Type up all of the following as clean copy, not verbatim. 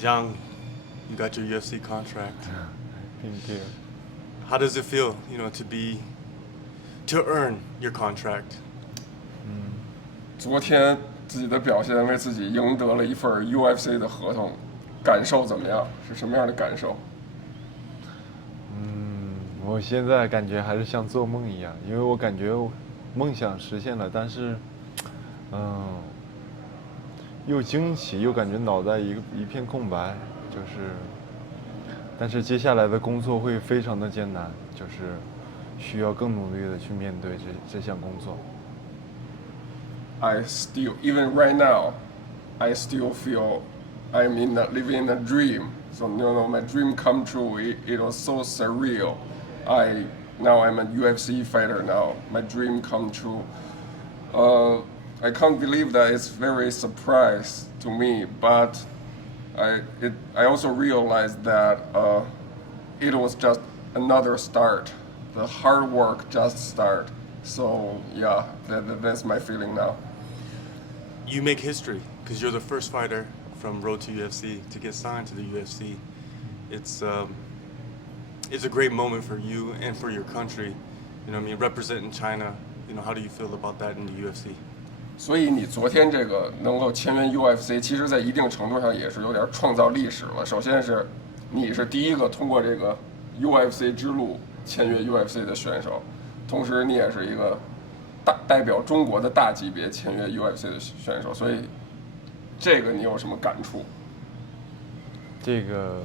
Zhang, you got your UFC contract. Thank you. How does it feel, to earn your contract? 昨天自己的表现为自己赢得了一份 UFC 的合同，感受怎么样？是什么样的感受？我现在感觉还是像做梦一样，因为我感觉梦想实现了，但是，又惊喜又感觉脑袋一片空白，就是，但是接下来的工作会非常的艰难，就是需要更努力的去面对这项工作。I still, even right now, I still feel I'm living in a dream. So my dream come true. It was so surreal. Now I'm a UFC fighter now. My dream come true. I can't believe that it's very surprise to me, but I also realized that it was just another start. The hard work just start. So yeah, that's my feeling now. You make history because you're the first fighter from Road to UFC to get signed to the UFC. It's a great moment for you and for your country. Representing China. How do you feel about that in the UFC? 所以你昨天这个能够签约 UFC， 其实在一定程度上也是有点创造历史了。首先是你是第一个通过这个 UFC 之路签约 UFC 的选手，同时你也是一个代表中国的大级别签约 UFC 的选手，所以这个你有什么感触？这个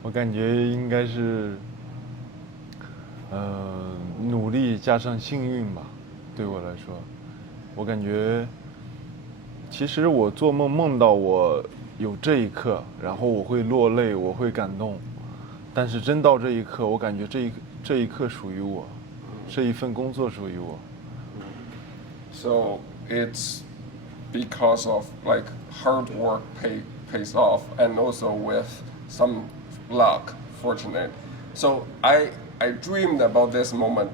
我感觉应该是，努力加上幸运吧。对我来说，我感觉，其实我做梦梦到我有这一刻，然后我会落泪，我会感动，但是真到这一刻，我感觉这一刻属于我，这一份工作属于我。So it's because of like hard work pays off, and also with some luck, fortunate. So I dreamed about this moment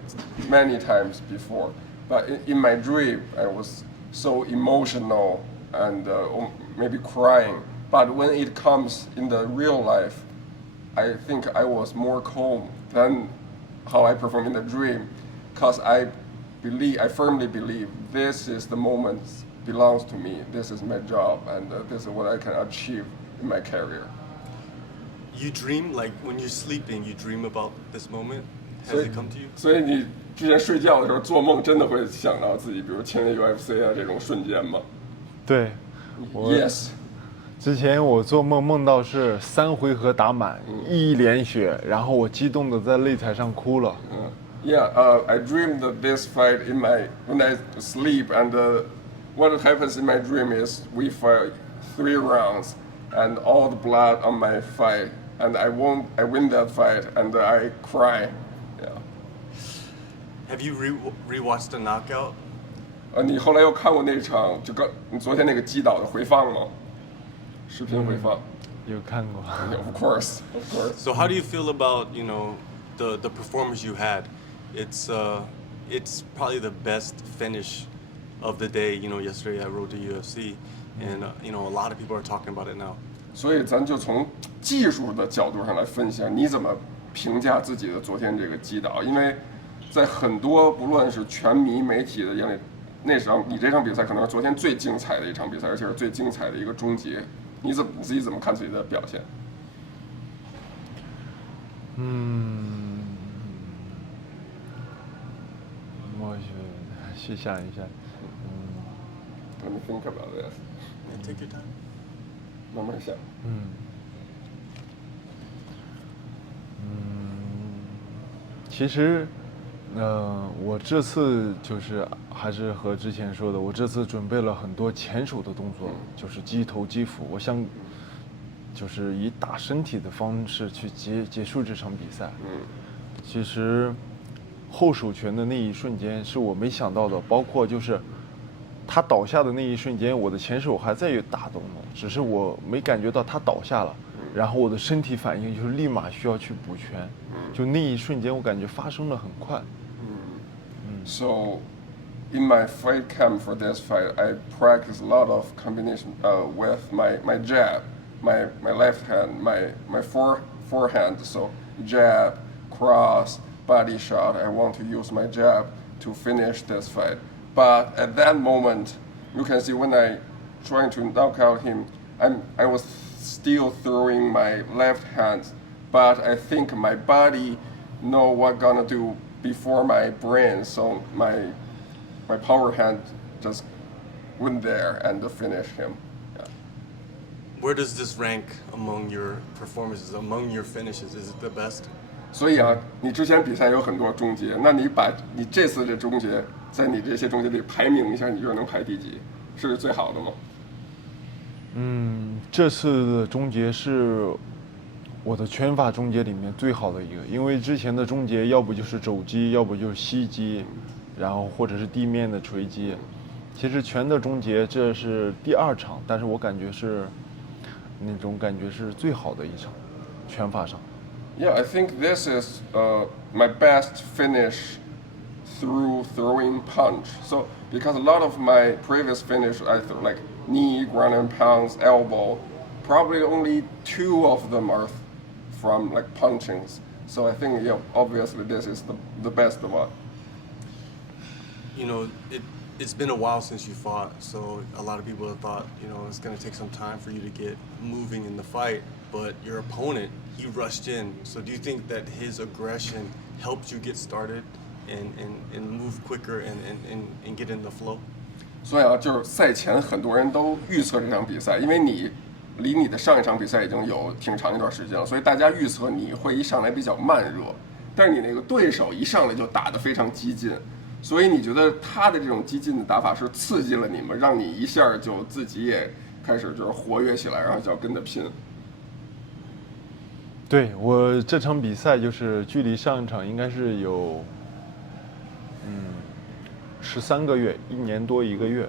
many times before, but in my dream I was so emotional and maybe crying. But when it comes in the real life, I think I was more calm than how I perform in the dream, because I firmly believe this is the moment belongs to me. This is my job, and this is what I can achieve in my career. You dream, like when you're sleeping, you dream about this moment? Has it come to you? 所以你之前睡觉的时候做梦，真的会想到自己，比如签约 UFC 啊这种瞬间吗？对，Yes。之前我做梦梦到是3回合打满，一连血，然后我激动的在擂台上哭了。Yeah, I dreamed of this fight when I sleep, and what happens in my dream is we fight 3 rounds, and all the blood on my fight, and I win that fight, and I cry. Yeah. Have you rewatched the knockout? 你后来又看过那场你昨天那个击倒的回放吗？视频回放。有看过。Of course. So how do you feel about the performance you had? It's probably the best finish of the day. Yesterday I rode to UFC, and a lot of people are talking about it now. 所以咱就从技术的角度上来分析，你怎么评价自己的昨天这个击倒？因为在很多不论是拳迷、媒体的眼里，你这场比赛可能是昨天最精彩的一场比赛，而且是最精彩的一个终结。你自己怎么看自己的表现？我去想一下。Let me think about this. Take your time. 慢慢想。其实，我这次就是还是和之前说的，我这次准备了很多前手的动作，就是击头击腹，我想就是以打身体的方式去结束这场比赛。其实后手拳的那一瞬间是我没想到的，包括就是他倒下的那一瞬间，我的前手还在打动我，只是我没感觉到他倒下了，然后我的身体反应就是立马需要去补拳，就那一瞬间我感觉发生的很快。So in my fight camp for this fight, I practice a lot of combination with my jab, my left hand, my forehand. So jab, cross, body shot. I want to use my jab to finish this fight. But at that moment, you can see when I trying to knock out him, I was still throwing my left hand, but I think my body know what gonna do before my brain, so my power hand just went there and finished him. Yeah. Where does this rank among your performances, among your finishes? Is it the best? 所以啊，你之前比赛有很多终结，那你把你这次的终结，在你这些终结里排名一下，你觉得能排第几？是最好的吗？这次的终结是我的拳法终结里面最好的一个，因为之前的终结要不就是肘击，要不就是膝击，然后或者是地面的锤击。其实拳的终结这是第2场，但是我感觉是那种感觉是最好的一场，拳法上。Yeah, I think this is my best finish through throwing punch. So because a lot of my previous finish, I threw like knee, ground and pounds, elbow. Probably only 2 of them are from like punchings. So I think obviously this is the best one. You know, it's been a while since you fought, so a lot of people have thought, you know, it's going to take some time for you to get moving in the fight. But your opponent, he rushed in. So do you think that his aggression helped you get started and move quicker and get in the flow? 所以啊，就是赛前很多人都预测这场比赛，因为你离你的上一场比赛已经有挺长一段时间了，所以大家预测你会一上来比较慢热，但是你那个对手一上来就打得非常激进，所以你觉得他的这种激进的打法是刺激了你们，让你一下就自己也开始就是活跃起来，然后就要跟着拼。对，我这场比赛就是距离上一场应该是有13个月，1年多1个月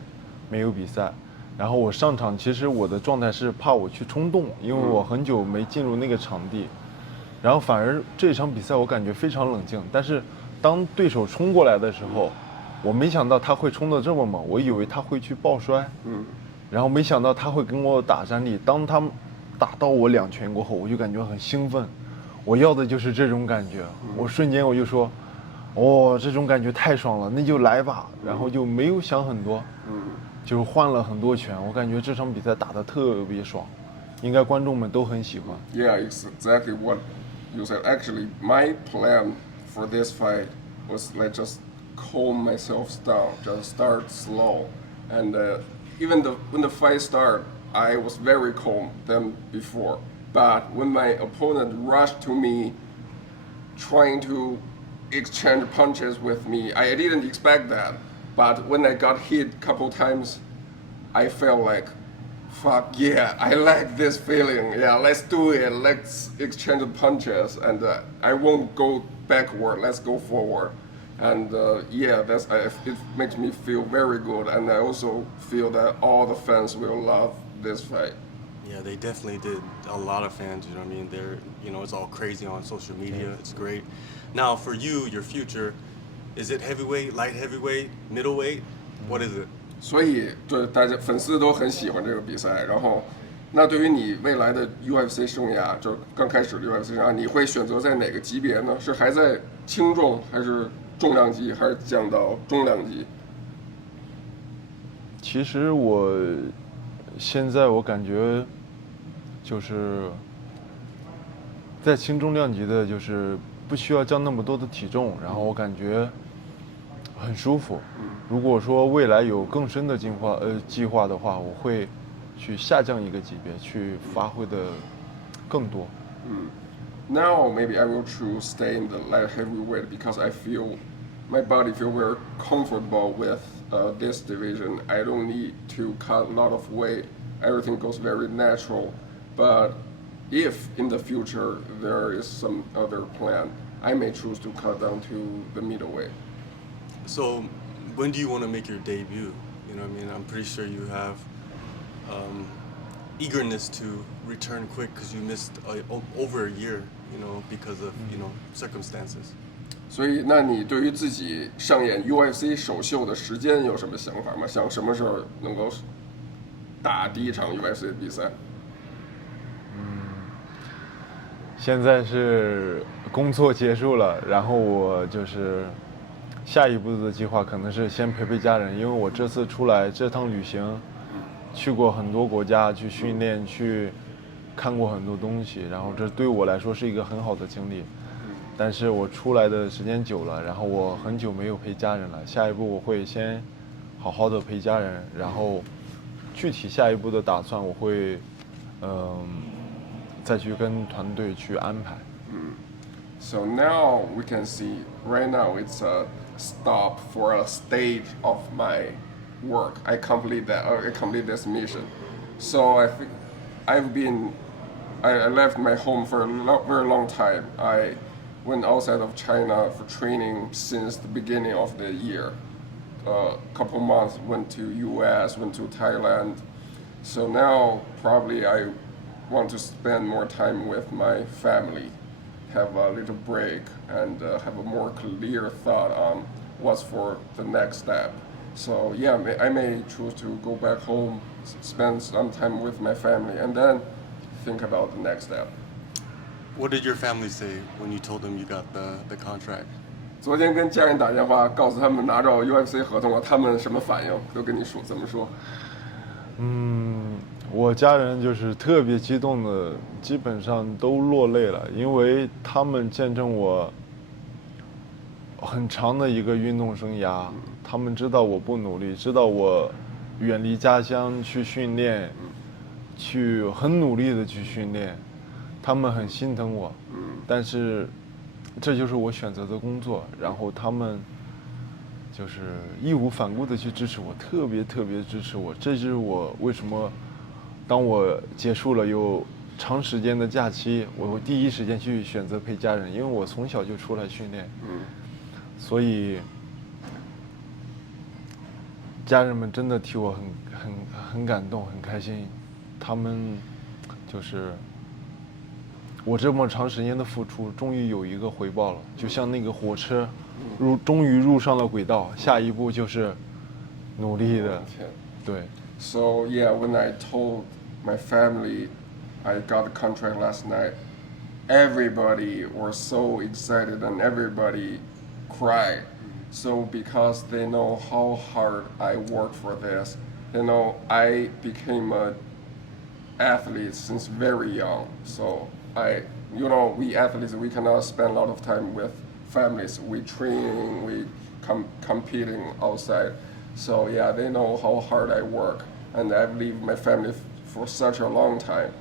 没有比赛。然后我上场，其实我的状态是怕我去冲动，因为我很久没进入那个场地。然后反而这场比赛我感觉非常冷静，但是当对手冲过来的时候，我没想到他会冲得这么猛，我以为他会去抱摔，然后没想到他会跟我打站立。当他打到我2拳过后，我就感觉很兴奋，我要的就是这种感觉。我瞬间我就说，这种感觉太爽了，那就来吧。然后就没有想很多，就是换了很多拳。我感觉这场比赛打得特别爽，应该观众们都很喜欢。Yeah, it's exactly what you said. Actually, my plan for this fight was like just calm myself down, just start slow, and even when the fight started, I was very calm than before. But when my opponent rushed to me, trying to exchange punches with me, I didn't expect that. But when I got hit a couple times, I felt like, fuck yeah, I like this feeling. Yeah, let's do it. Let's exchange punches, and I won't go backward. Let's go forward. And it makes me feel very good. And I also feel that all the fans will love this fight. Yeah, they definitely did. A lot of fans, you know what I mean? They're, you know, it's all crazy on social media. It's great. Now, for you, your future, is it heavyweight, light heavyweight, middleweight? What is it? 所以对大家粉丝都很喜欢这个比赛。然后，那对于你未来的 UFC 生涯，就刚开始的 UFC 生涯，你会选择在哪个级别呢？是还在轻重，还是重量级，还是降到中量级？其实现在我感觉就是在轻重量级的，就是不需要降那么多的体重，然后我感觉很舒服。如果说未来有更深的计划的话，我会去下降一个级别，去发挥的更多。Now maybe I will choose stay in the light heavyweight because I feel my body feel very comfortable with this division. I don't need to cut a lot of weight. Everything goes very natural. But if in the future there is some other plan, I may choose to cut down to the middleweight. So, when do you want to make your debut? You know what I mean? I'm pretty sure you have eagerness to return quick because you missed over a year, you know, because of, you know, circumstances. 所以，那你对于自己上演 UFC 首秀的时间有什么想法吗？想什么时候能够打第一场 UFC 的比赛？现在是工作结束了，然后我就是下一步的计划可能是先陪陪家人，因为我这次出来这趟旅行，去过很多国家去训练，去看过很多东西，然后这对我来说是一个很好的经历。但是我出来的时间久了，然后我很久没有陪家人了。下一步我会先好好的陪家人，然后具体下一步的打算我会，再去跟团队去安排。So now we can see right now it's a stop for a stage of my work. I complete that. I complete this mission. So I think I left my home for a very long time. I went outside of China for training since the beginning of the year. A couple months went to US, went to Thailand. So now probably I want to spend more time with my family, have a little break, and have a more clear thought on what's for the next step. So yeah, I may choose to go back home, spend some time with my family, and then think about the next step. What did your family say when you told them you got the contract? 昨天跟家人打电话，告诉他们拿着 UFC 合同了，他们什么反应？都跟你说怎么说？我家人就是特别激动的，基本上都落泪了，因为他们见证我很长的一个运动生涯，他们知道我不努力，知道我远离家乡去训练，去很努力的去训练，他们很心疼我，但是这就是我选择的工作，然后他们就是义无反顾的去支持我，特别支持我，这就是我为什么当我结束了有长时间的假期，我会第一时间去选择陪家人，因为我从小就出来训练，所以家人们真的替我很感动，很开心，他们就是我这么长时间的付出，终于有一个回报了，就像那个火车终于入上了轨道，下一步就是努力的，对。So yeah, when I told my family I got the contract last night, everybody was so excited and everybody cried. So because they know how hard I worked for this, they know I became an athlete since very young. So we athletes, we cannot spend a lot of time with families. We train, we competing outside. So yeah, they know how hard I work, and I've lived my family for such a long time.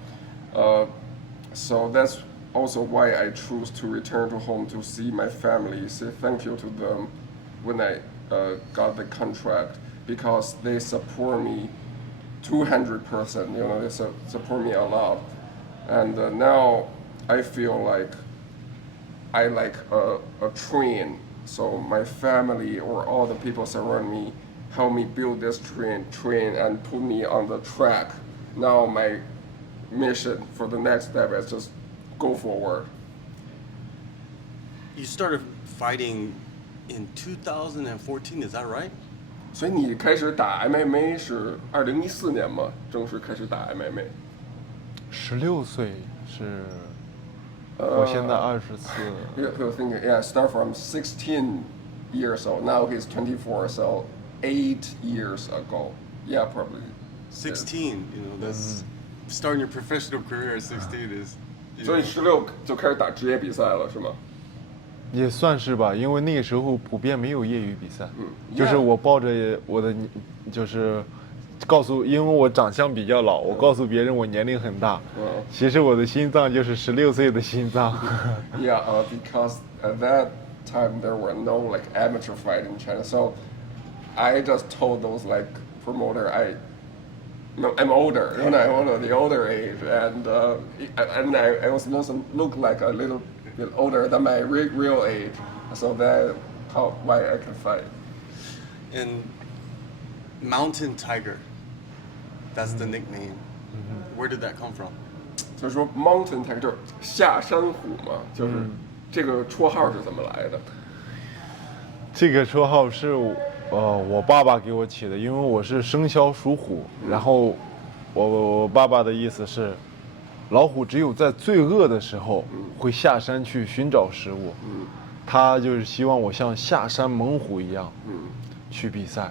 So that's also why I choose to return to home to see my family, say thank you to them when I got the contract, because they support me 200%. They support me a lot, and now I feel like I like a train. So my family or all the people surround me help me build this train and put me on the track. Now my mission for the next step is just go forward. You started fighting in 2014, is that right? 所以你开始打 MMA 是2014年吗？正式开始打 MMA。16岁是，我现在24。People think, yeah, start from 16 years old. Now he's 24, so 8 years ago. Yeah, probably. 16, that's starting your professional career at 16 is. 所以16就开始打职业比赛了，是吗？也算是吧，因为那个时候普遍没有业余比赛，就是我抱着我的，就是因为我长相比较老，我告诉别人我年龄很大，其实我的心脏就是16岁的心脏。Yeah, because at that time there were no like amateur fight in China, so I just told those like promoter I'm older, the older age, and I was also look like a little bit older than my real age, so that's why I can fight. And Mountain Tiger, that's the nickname. Where did that come from? 就是说 Mountain Tiger 就是下山虎嘛，就是这个绰号是怎么来的？这个绰号是我爸爸给我起的，因为我是生肖属虎，然后我爸爸的意思是，老虎只有在最饿的时候会下山去寻找食物，他就是希望我像下山猛虎一样去比赛。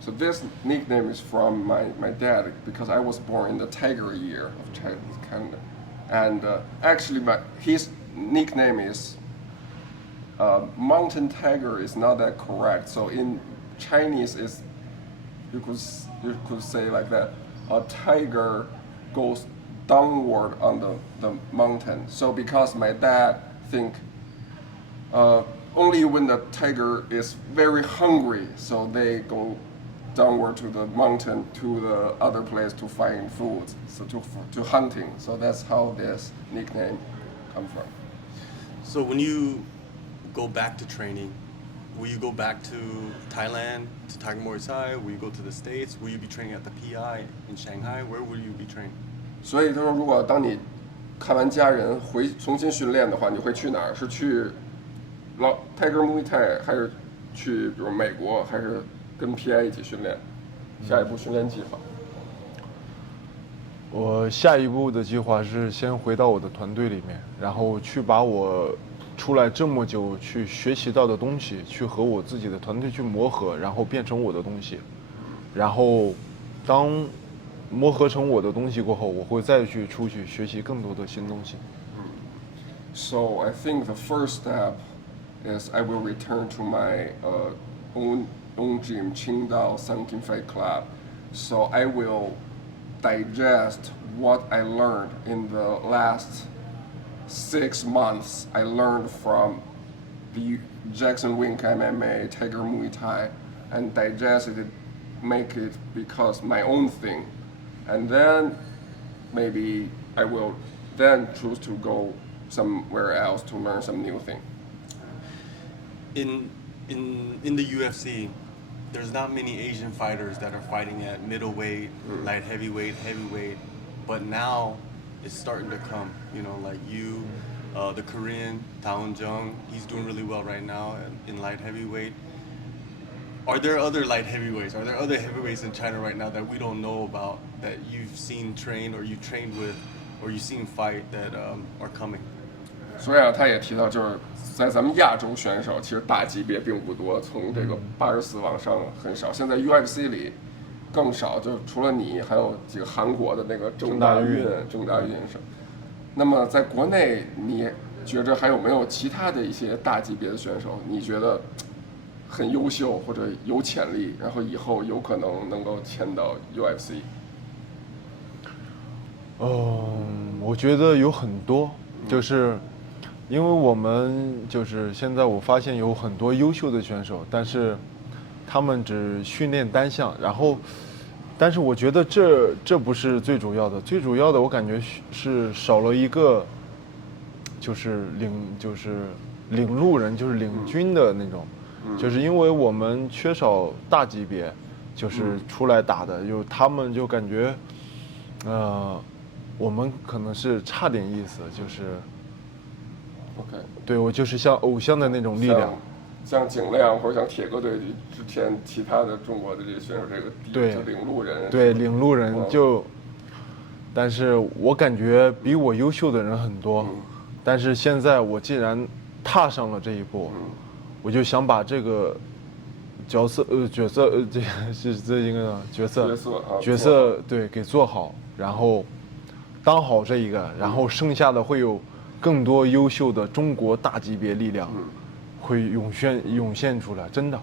So this nickname is from my dad because I was born in the tiger year of Chinese calendar, and actually his nickname is mountain tiger is not that correct. So in Chinese is you could say like that, a tiger goes downward on the mountain. So because my dad think only when the tiger is very hungry, so they go downward to the mountain to the other place to find food, so to hunting. So that's how this nickname come from. So when you go back to training, will you go back to Thailand to Tiger Muay Thai? Will you go to the States? Will you be training at the PI in Shanghai? Where will you be training? 所以他说，如果当你看完家人重新训练的话，你会去哪儿？是去Tiger Muay Thai，还是去比如美国，还是跟 PI 一起训练？下一步训练计划？我下一步的计划是先回到我的团队里面，然后去把我出来这么久去学习到的东西，去和我自己的团队去磨合，然后变成我的东西。然后当磨合成我的东西过后，我会再去出去学习更多的新东西。So I think the first step is I will return to my own gym, Qingdao Sunking Fight Club. So I will digest what I learned in the last 6 months. I learned from the Jackson Wink MMA, Tiger Muay Thai, and digest it, make it because my own thing. And then maybe I will then choose to go somewhere else to learn some new thing. In the UFC, there's not many Asian fighters that are fighting at middleweight, light heavyweight, heavyweight, but now it's starting to come. You know, like you, the Korean Taeun Jung, he's doing really well right now in light heavyweight. Are there other light heavyweights? Are there other heavyweights in China right now that we don't know about that you've seen train or you trained with or you've seen fight that are coming? 所以啊，他也提到，就是在咱们亚洲选手，其实大级别并不多，从这个84往上很少。现在 UFC 里更少，就除了你，还有几个韩国的那个郑大运是。那么在国内，你觉着还有没有其他的一些大级别的选手？你觉得很优秀或者有潜力，然后以后有可能能够签到 UFC？我觉得有很多，就是因为我们就是现在我发现有很多优秀的选手，但是他们只训练单项，然后，但是我觉得这不是最主要的，最主要的我感觉是少了一个，就是领路人，就是领军的那种，就是因为我们缺少大级别，就是出来打的，就他们就感觉，我们可能是差点意思，就是。OK， 对，我就是像偶像的那种力量，像景亮或者像铁哥队之前其他的中国的这些选手，这个就领路人，对，领路人就，但是我感觉比我优秀的人很多，但是现在我既然踏上了这一步，我就想把这个角色这是这一个角色对给做好，然后当好这一个，然后剩下的会有更多优秀的中国大级别力量会涌现出来，真的。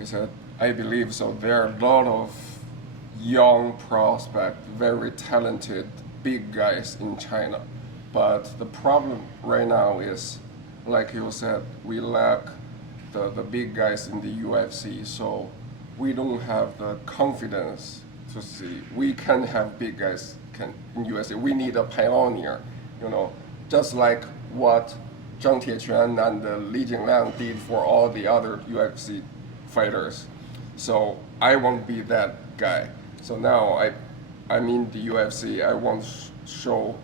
He said, I believe so. There are a lot of young prospect, very talented big guys in China. But the problem right now is, like you said, we lack the big guys in the UFC. So we don't have the confidence to see. We can have big guys in UFC. We need a pioneer, you know. Just like what Zhang Tietuan and Li Jingliang did for all the other UFC fighters. So I won't be that guy. So now I'm in the UFC. I want to show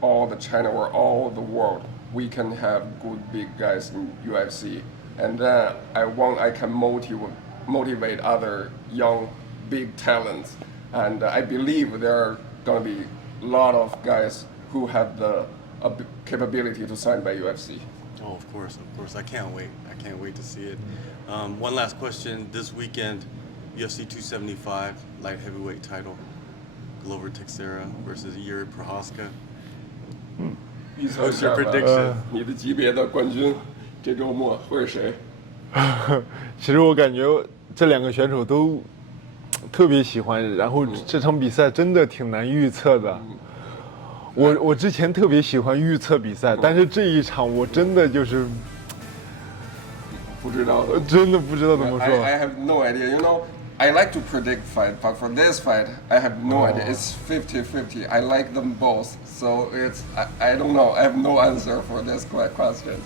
all the China or all the world we can have good big guys in UFC. and then I can motivate other young, big talents, and I believe there are going to be a lot of guys who have the capability to sign by UFC. Oh, of course. I can't wait. I can't wait to see it. One last question. This weekend, UFC 275 light heavyweight title, Glover Teixeira versus Yuri Prochazka. What's your prediction? 你的级别的冠军这周末会是谁？其实我感觉这两个选手都特别喜欢，然后这场比赛真的挺难预测的。我之前特别喜欢预测比赛，但是这一场我真的就是不知道，真的不知道怎么说。I have no idea. You know, I like to predict fight, but for this fight, I have no idea. It's 50-50. I like them both, so I don't know. I have no answer for this question.